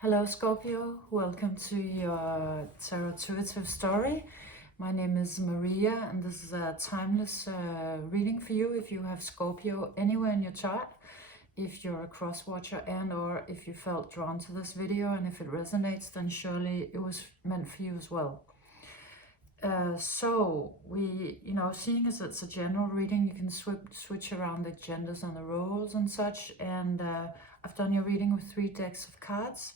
Hello Scorpio, welcome to your tarot intuitive story. My name is Maria and this is a timeless reading for you if you have Scorpio anywhere in your chart, if you're a cross watcher and or if you felt drawn to this video, and if it resonates then surely it was meant for you as well. So we, seeing as it's a general reading, you can switch around the genders and the roles and such, and I've done your reading with 3 decks of cards.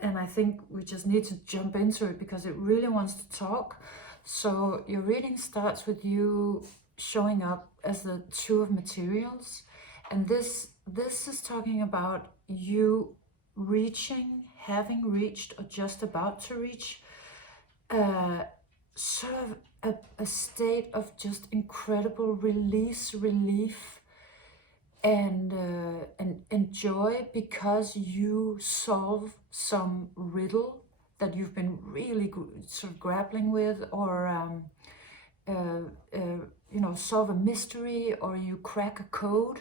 And I think we just need to jump into it because it really wants to talk. So your reading starts with you showing up as the 2 of materials. And this is talking about you reaching, having reached, or just about to reach sort of a state of just incredible release, relief, and joy, because you solve some riddle that you've been really sort of grappling with, or solve a mystery, or you crack a code,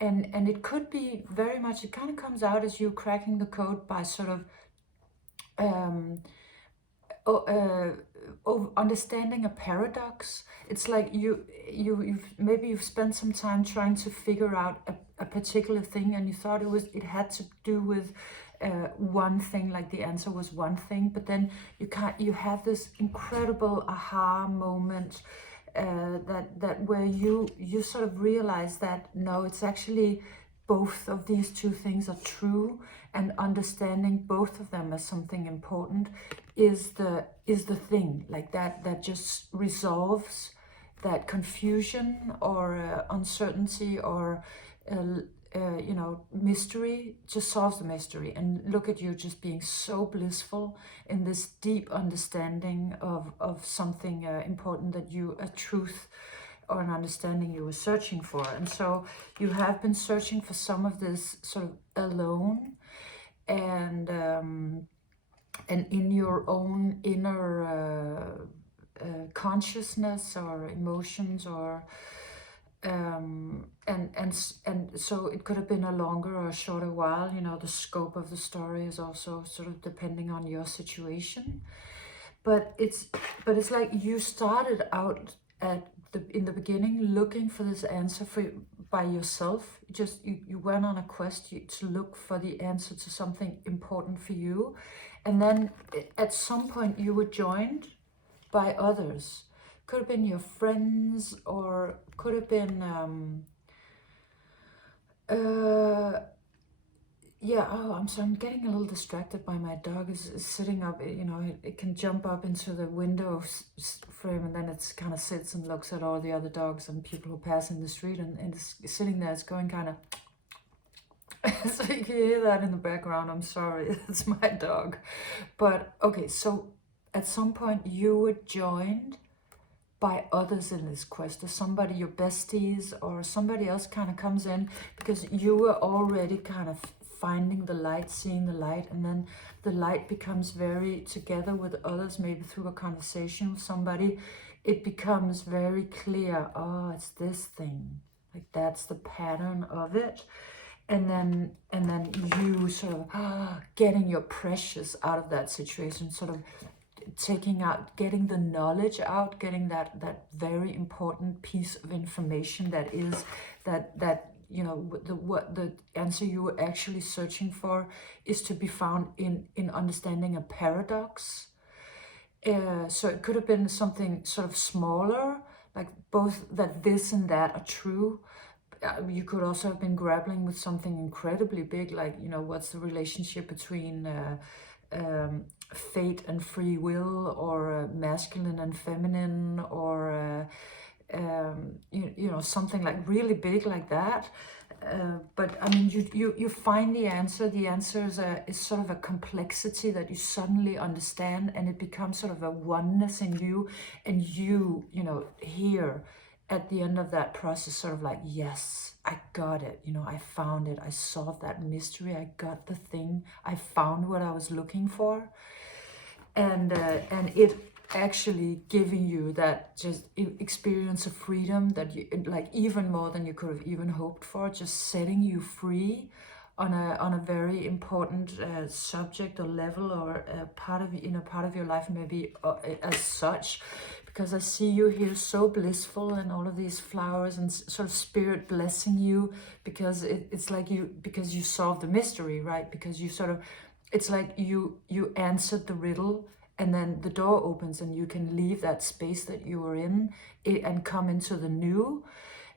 and it could be very much, it kind of comes out as you cracking the code by sort of understanding a paradox. It's like you've spent some time trying to figure out a particular thing, and you thought it had to do with one thing, like the answer was one thing, but then you have this incredible aha moment that where you sort of realize that no, it's actually both of these 2 things are true, and understanding both of them as something important is the thing, like that just resolves that confusion or uncertainty or mystery, just solves the mystery. And look at you just being so blissful in this deep understanding of something important, that a truth or an understanding you were searching for. And so you have been searching for some of this sort of alone, and in your own inner consciousness or emotions, or and so it could have been a longer or a shorter while. The scope of the story is also sort of depending on your situation, but it's like you started out in the beginning looking for this answer by yourself. You went on a quest to look for the answer to something important for you, and then at some point you were joined by others. Could have been your friends, or could have been I'm getting a little distracted by my dog is sitting up. It can jump up into the window frame, and then it kind of sits and looks at all the other dogs and people who pass in the street, and it's sitting there. It's going kind of so you can hear that in the background. I'm sorry, it's my dog. But okay, so at some point you were joined by others in this quest, or somebody, your besties or somebody else kind of comes in, because you were already kind of finding the light, seeing the light, and then the light becomes very together with others, maybe through a conversation with somebody. It becomes very clear, oh, it's this thing, like that's the pattern of it. And then you sort of getting your precious out of that situation, sort of taking out, getting the knowledge out, getting that very important piece of information that is that the answer you were actually searching for is to be found in understanding a paradox. So it could have been something sort of smaller, like both that this and that are true. You could also have been grappling with something incredibly big, like, what's the relationship between fate and free will, or masculine and feminine, or something like really big like that. But I mean, you find the answer. The answer is sort of a complexity that you suddenly understand, and it becomes sort of a oneness in you, and you here at the end of that process, sort of like, yes, I got it. I found it. I solved that mystery. I got the thing. I found what I was looking for. And it actually giving you that just experience of freedom that you, like, even more than you could have even hoped for, just setting you free on a very important subject or level, or part of your life, maybe as such, because I see you here so blissful and all of these flowers and sort of spirit blessing you, because it's like because you solved the mystery, right? Because you sort of, it's like you answered the riddle, and then the door opens and you can leave that space that you were in and come into the new.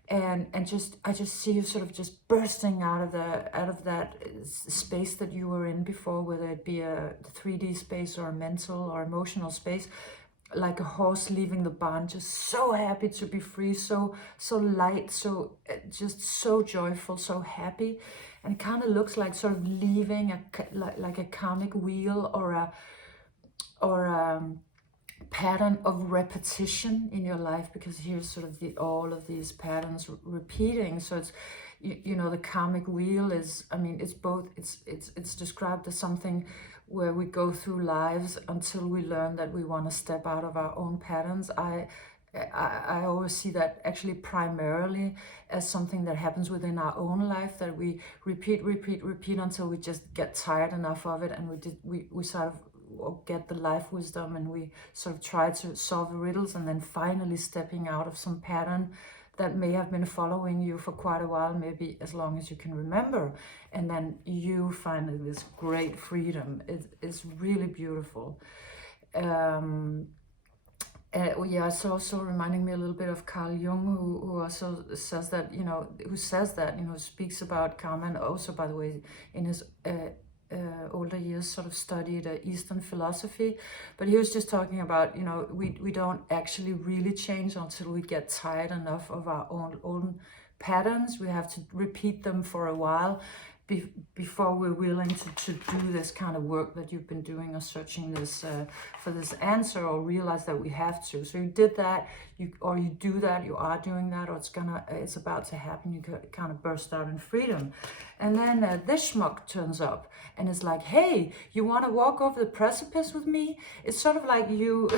And I just see you sort of just bursting out of that space that you were in before, whether it be a 3D space or a mental or emotional space, like a horse leaving the barn, just so happy to be free, so light, so just so joyful, so happy. And it kind of looks like sort of leaving like a karmic wheel or a pattern of repetition in your life, because here's sort of all of these patterns repeating. So it's, you know, the karmic wheel is, I mean, it's both, it's described as something where we go through lives until we learn that we want to step out of our own patterns. I always see that actually primarily as something that happens within our own life, that we repeat until we just get tired enough of it, and we sort of get the life wisdom, and we sort of try to solve the riddles, and then finally stepping out of some pattern that may have been following you for quite a while, maybe as long as you can remember, and then you find this great freedom. It's really beautiful. Yeah, it's also reminding me a little bit of Carl Jung, who also says that, who speaks about karma, and also, by the way, in his older years sort of studied Eastern philosophy, but he was just talking about, we don't actually really change until we get tired enough of our own patterns. We have to repeat them for a while before we're willing to do this kind of work that you've been doing, or searching this for this answer, or realize that we have to. So you did that, you do that, you are doing that, or it's about to happen. You kind of burst out in freedom. And then this schmuck turns up and is like, hey, you want to walk over the precipice with me? It's sort of like you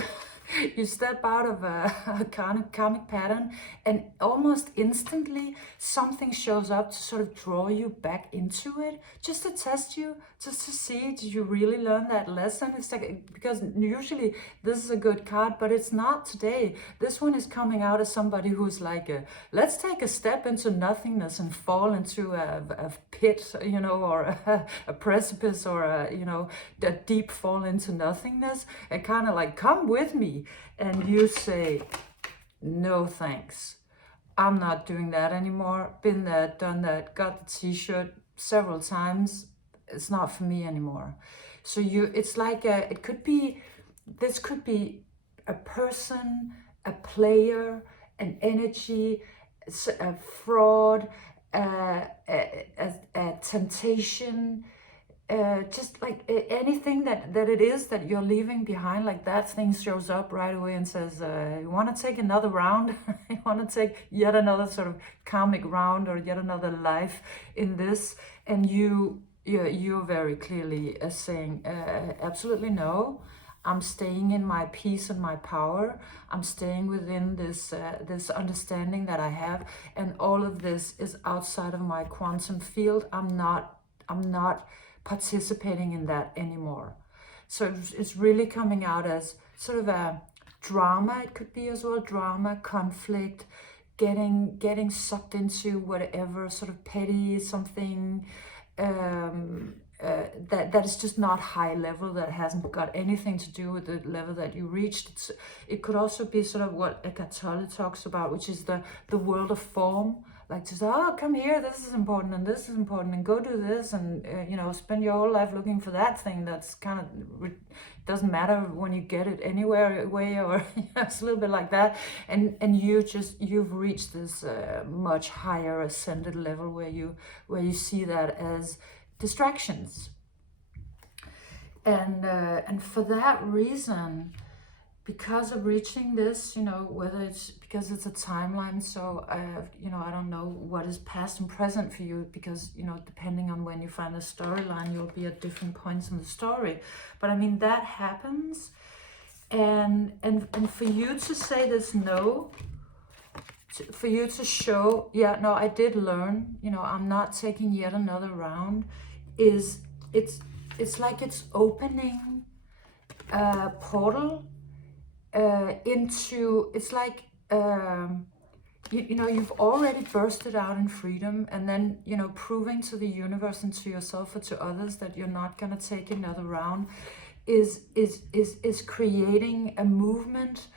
step out of a karmic pattern, and almost instantly something shows up to sort of draw you back into it, just to test you, just to see, did you really learn that lesson? It's like, because usually this is a good card, but it's not today. This one is coming out as somebody who's like, let's take a step into nothingness and fall into a pit, or a precipice, or a deep fall into nothingness, and kind of like, come with me. And you say, no thanks, I'm not doing that anymore. Been there, done that, got the t-shirt several times. It's not for me anymore. So it's like this could be a person, a player, an energy, a fraud, a temptation, just like anything that it is that you're leaving behind, like that thing shows up right away and says, you want to take another round? You want to take yet another sort of karmic round, or yet another life in this? And you're very clearly saying, absolutely no. I'm staying in my peace and my power. I'm staying within this understanding that I have, and all of this is outside of my quantum field. I'm not participating in that anymore. So it's really coming out as sort of a drama. It could be as well drama, conflict, getting sucked into whatever sort of petty something that is just not high level, that hasn't got anything to do with the level that you reached. It could also be sort of what Eckhart Tolle talks about, which is the world of form. Like, just, come here, this is important, and this is important, and go do this, and spend your whole life looking for that thing that's kind of doesn't matter when you get it anywhere away, or it's a little bit like that. And you've reached this much higher ascended level where you see that as distractions, and for that reason, because of reaching this, whether it's because it's a timeline, so I don't know what is past and present for you, because depending on when you find the storyline, you'll be at different points in the story. But I mean, that happens, and for you to say this no, for you to show, yeah, no, I did learn, you know, I'm not taking yet another round, is it's like it's opening a portal into, it's like, you know, you've already bursted out in freedom, and then, you know, proving to the universe and to yourself or to others that you're not going to take another round is creating a movement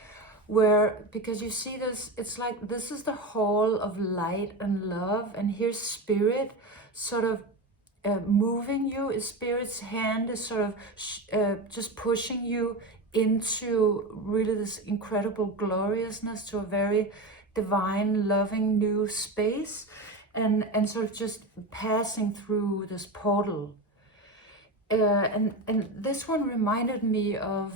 where, because you see this, it's like this is the hall of light and love, and here's spirit sort of moving you. Spirit's hand is sort of just pushing you into really this incredible gloriousness, to a very divine, loving new space, and sort of just passing through this portal. And this one reminded me of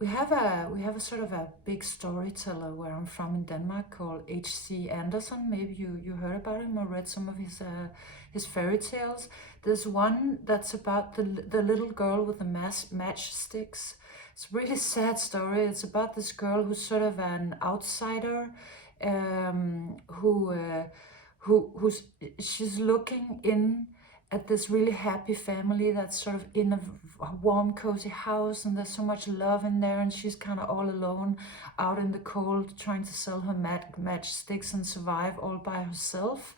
we have a sort of a big storyteller where I'm from in Denmark called H.C. Andersen. Maybe you heard about him or read some of his fairy tales. There's one that's about the little girl with the matchsticks. It's a really sad story. It's about this girl who's sort of an outsider, who's she's looking in at this really happy family that's sort of in a warm, cozy house, and there's so much love in there, and she's kind of all alone out in the cold trying to sell her matchsticks and survive all by herself.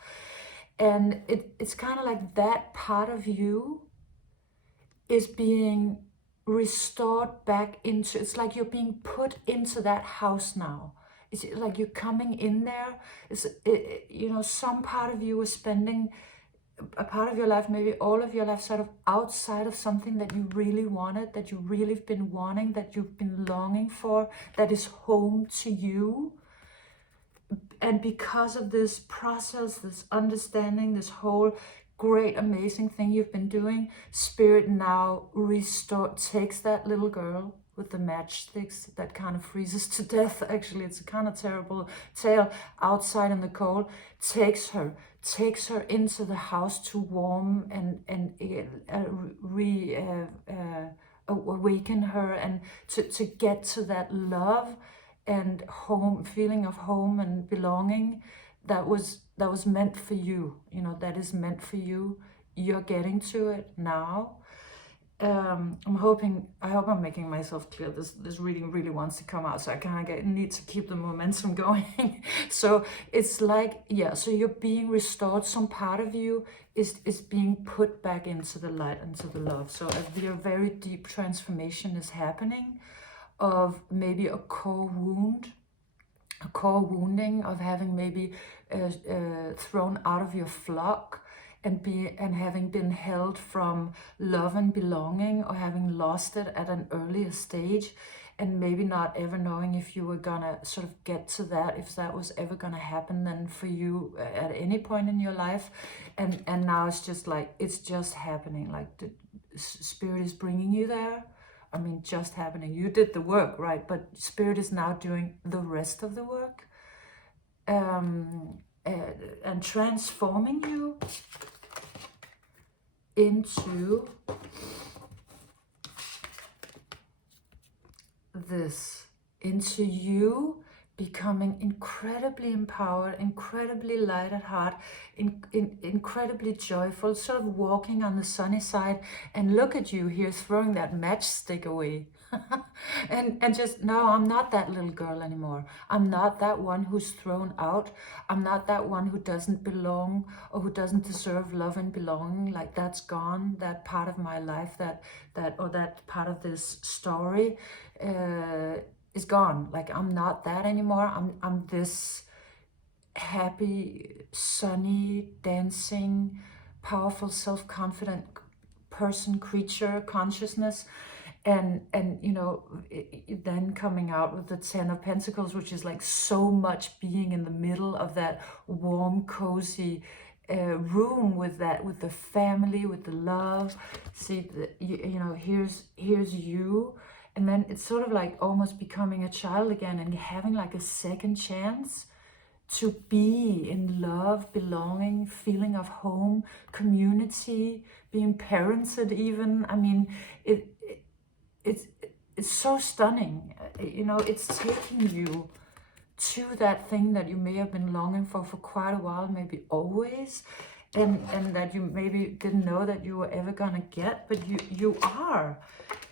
And it's kind of like that part of you is being restored back into, it's like you're being put into that house now. It's like you're coming in there. You know, some part of you is spending a part of your life, maybe all of your life, sort of outside of something that you really wanted, that you really have been wanting, that you've been longing for, that is home to you. And because of this process, this understanding, this whole great, amazing thing you've been doing, Spirit now takes that little girl with the matchsticks that kind of freezes to death. Actually, it's a kind of terrible tale, outside in the cold, takes her into the house to warm and awaken her, and to get to that love and home, feeling of home and belonging that was meant for you. You know, that is meant for you. You're getting to it now. I hope I'm making myself clear. This reading really wants to come out, so I kind of need to keep the momentum going. So it's like, yeah, so you're being restored. Some part of you is being put back into the light, into the love. So a very deep transformation is happening of maybe a core wounding of having maybe thrown out of your flock, and having been held from love and belonging, or having lost it at an earlier stage, and maybe not ever knowing if you were gonna sort of get to that, if that was ever gonna happen then for you at any point in your life. And now it's just like, it's just happening, like the Spirit is bringing you there. I mean, just happening. You did the work, right? But Spirit is now doing the rest of the work, and transforming you into this, into you becoming incredibly empowered, incredibly light at heart, incredibly joyful, sort of walking on the sunny side. And look at you here throwing that matchstick away. and just, no, I'm not that little girl anymore. I'm not that one who's thrown out. I'm not that one who doesn't belong, or who doesn't deserve love and belonging. Like, that's gone. That part of my life, that part of this story is gone. Like, I'm not that anymore. I'm this happy, sunny, dancing, powerful, self-confident person, creature, consciousness. And you know, then coming out with the 10 of Pentacles, which is like so much being in the middle of that warm, cozy room, with the family, with the love. See, you know, here's you. And then it's sort of like almost becoming a child again, and having like a second chance to be in love, belonging, feeling of home, community, being parented even. I mean, it's so stunning. You know, it's taking you to that thing that you may have been longing for quite a while, maybe always, and that you maybe didn't know that you were ever gonna get, but you are.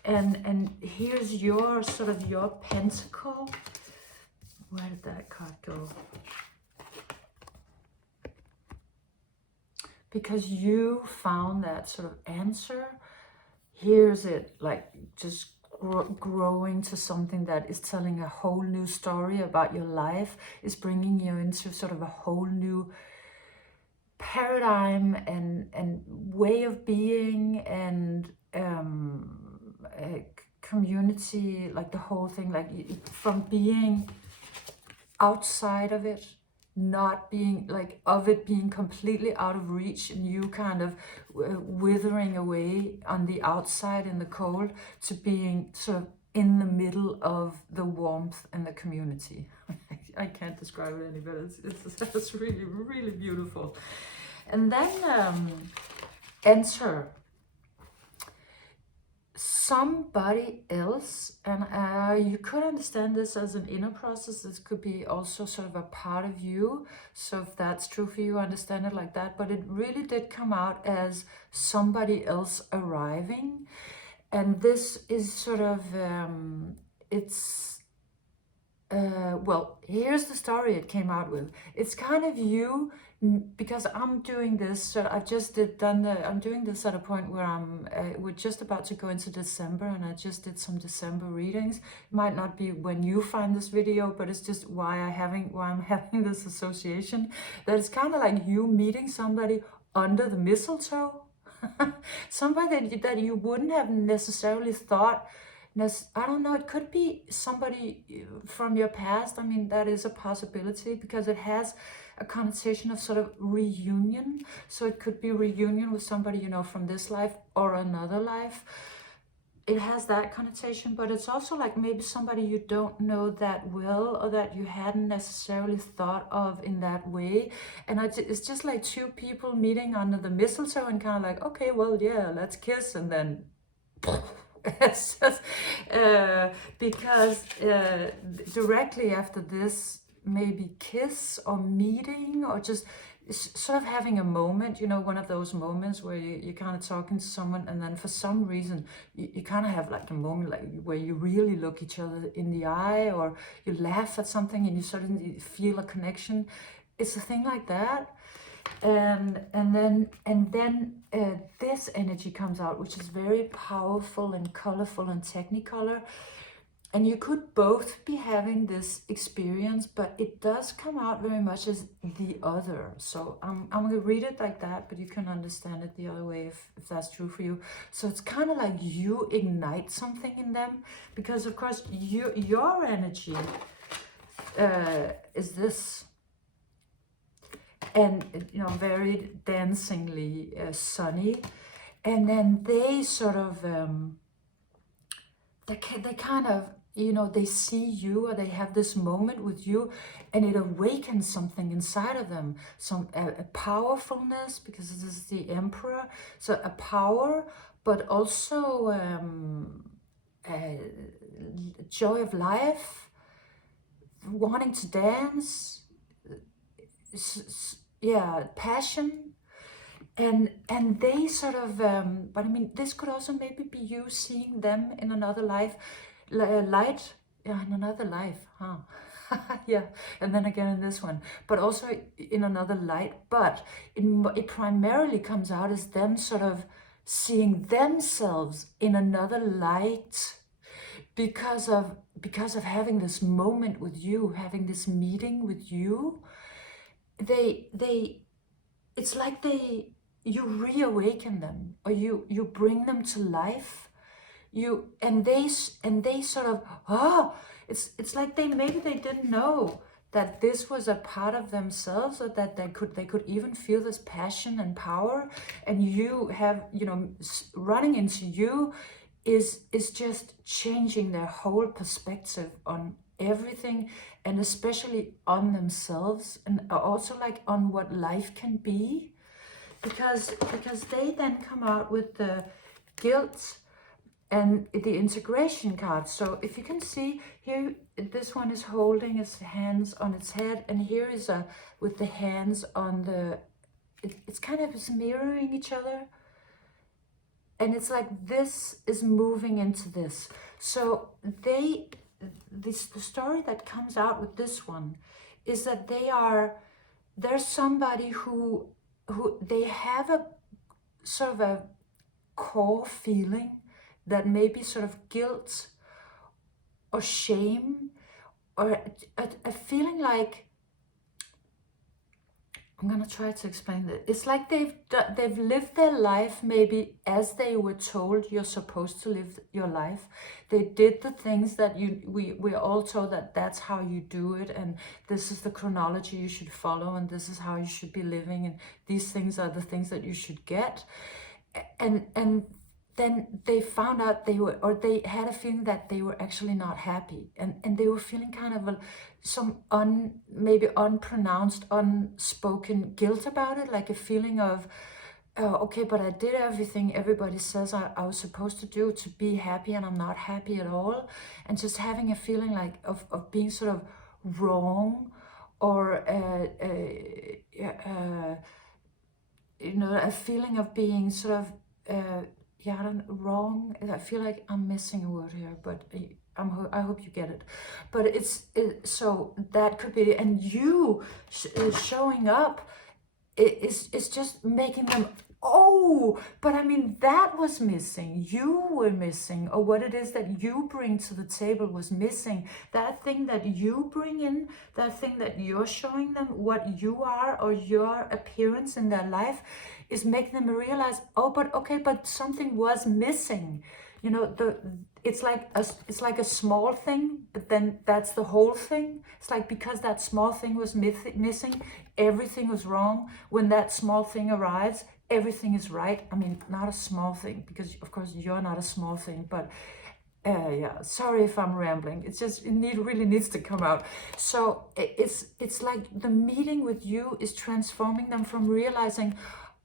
And here's your sort of your pentacle. Where did that card go? Because you found that sort of answer. Here's it, like just growing to something that is telling a whole new story about your life, is bringing you into sort of a whole new paradigm and way of being, and community, like the whole thing, like from being outside of it, not being like of it, being completely out of reach, and you kind of withering away on the outside in the cold, to being sort of in the middle of the warmth and the community. I can't describe it any better. It's really, really beautiful. And then enter somebody else, and you could understand this as an inner process. This could be also sort of a part of you. So if that's true for you, understand it like that. But it really did come out as somebody else arriving. And this is sort of, well, here's the story it came out with. It's kind of you, because I'm doing this, so I'm doing this at a point where we're just about to go into December, and I just did some December readings. It might not be when you find this video, but it's just why I'm having this association, that it's kind of like you meeting somebody under the mistletoe. Somebody that you wouldn't have necessarily thought, I don't know, it could be somebody from your past. I mean, that is a possibility, because it has a connotation of sort of reunion. So it could be reunion with somebody, you know, from this life or another life. It has that connotation, but it's also like maybe somebody you don't know that well, or that you hadn't necessarily thought of in that way. And it's just like two people meeting under the mistletoe, and kind of like, okay, well, yeah, let's kiss, and then it's just because directly after this, maybe kiss or meeting, or just sort of having a moment, you know, one of those moments where you're kind of talking to someone, and then for some reason you kind of have like a moment like where you really look each other in the eye, or you laugh at something and you suddenly feel a connection. It's a thing like that. And then this energy comes out, which is very powerful and colorful and technicolor. And you could both be having this experience, but it does come out very much as the other. So I'm going to read it like that, but you can understand it the other way if that's true for you. So it's kind of like you ignite something in them, because of course your energy is this. And, you know, very dancingly sunny. And then they sort of, they kind of, you know, they see you, or they have this moment with you, and it awakens something inside of them, some a powerfulness, because this is the Emperor, so a power, but also a joy of life, wanting to dance, yeah, passion. And they sort of, but I mean, this could also maybe be you seeing them in another life, light, yeah, in another life, huh? Yeah, and then again in this one, but also in another light. But it primarily comes out as them sort of seeing themselves in another light, because of having this moment with you, having this meeting with you. It's like you reawaken them, or you bring them to life. And they sort of, it's like maybe they didn't know that this was a part of themselves, or that they could even feel this passion and power. And you have, you know, running into you is just changing their whole perspective on everything, and especially on themselves, and also like on what life can be, because they then come out with the guilt and the integration card. So if you can see here, this one is holding its hands on its head, and here is with the hands on the, it's kind of mirroring each other. And it's like this is moving into this. So the story that comes out with this one is that there's somebody who they have a sort of a core feeling that maybe sort of guilt or shame, or a feeling like, I'm gonna try to explain that. It's like they've lived their life maybe as they were told you're supposed to live your life. They did the things that we're all told that that's how you do it, and this is the chronology you should follow, and this is how you should be living, and these things are the things that you should get. And then they found out they had a feeling that they were actually not happy, and they were feeling kind of some maybe unpronounced, unspoken guilt about it, like a feeling of, oh, okay, but I did everything everybody says I was supposed to do to be happy, and I'm not happy at all, and just having a feeling like of being sort of wrong, or you know, a feeling of being sort of yeah, wrong. I feel like I'm missing a word here, but I hope you get it. But so that could be, and you showing up is just making them, oh, but I mean, that was missing. You were missing, or what it is that you bring to the table was missing. That thing that you bring in, that thing that you're showing them, what you are, or your appearance in their life, is making them realize, oh, but okay, but something was missing. You know, it's like a small thing, but then that's the whole thing. It's like, because that small thing was missing, everything was wrong. When that small thing arrives, everything is right. I mean, not a small thing, because of course you're not a small thing, but yeah, sorry if I'm rambling. It's just, really needs to come out. So it's like the meeting with you is transforming them from realizing,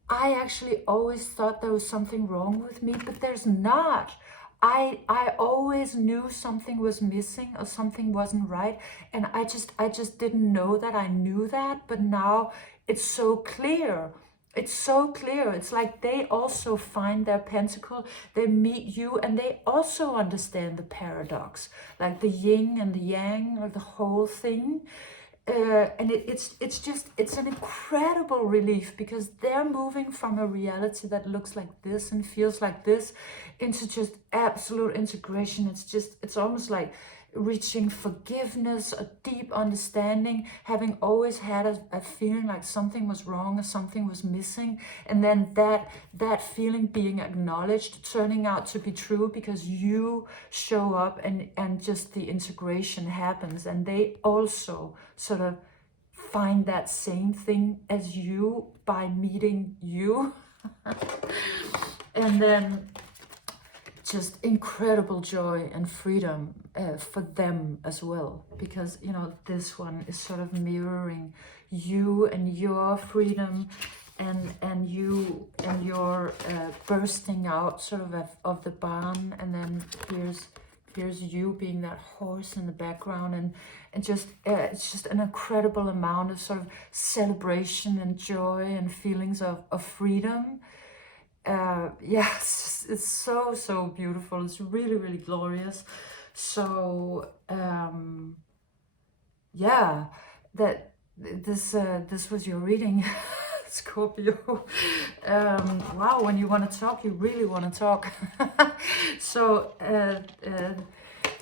I actually always thought there was something wrong with me, but there's not. I always knew something was missing or something wasn't right, and I just didn't know that I knew that, but now it's so clear. It's so clear. It's like they also find their pentacle, they meet you, and they also understand the paradox, like the yin and the yang, like the whole thing. And it's an incredible relief, because they're moving from a reality that looks like this and feels like this into just absolute integration. It's almost like reaching forgiveness, a deep understanding, having always had a feeling like something was wrong or something was missing, and then that feeling being acknowledged, turning out to be true, because you show up, and just the integration happens, and they also sort of find that same thing as you by meeting you. And then just incredible joy and freedom for them as well, because, you know, this one is sort of mirroring you and your freedom, and you and your bursting out sort of the barn, and then here's you being that horse in the background, and just it's just an incredible amount of sort of celebration and joy and feelings of freedom. Yeah, it's so beautiful. It's really glorious. So yeah, that this was your reading, Scorpio. Wow, when you want to talk, you really want to talk. So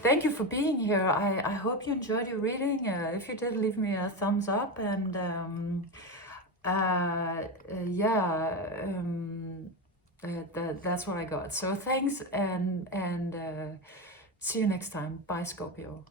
thank you for being here. I hope you enjoyed your reading. If you did, leave me a thumbs up, and yeah, that's what I got. So thanks, and see you next time. Bye, Scorpio.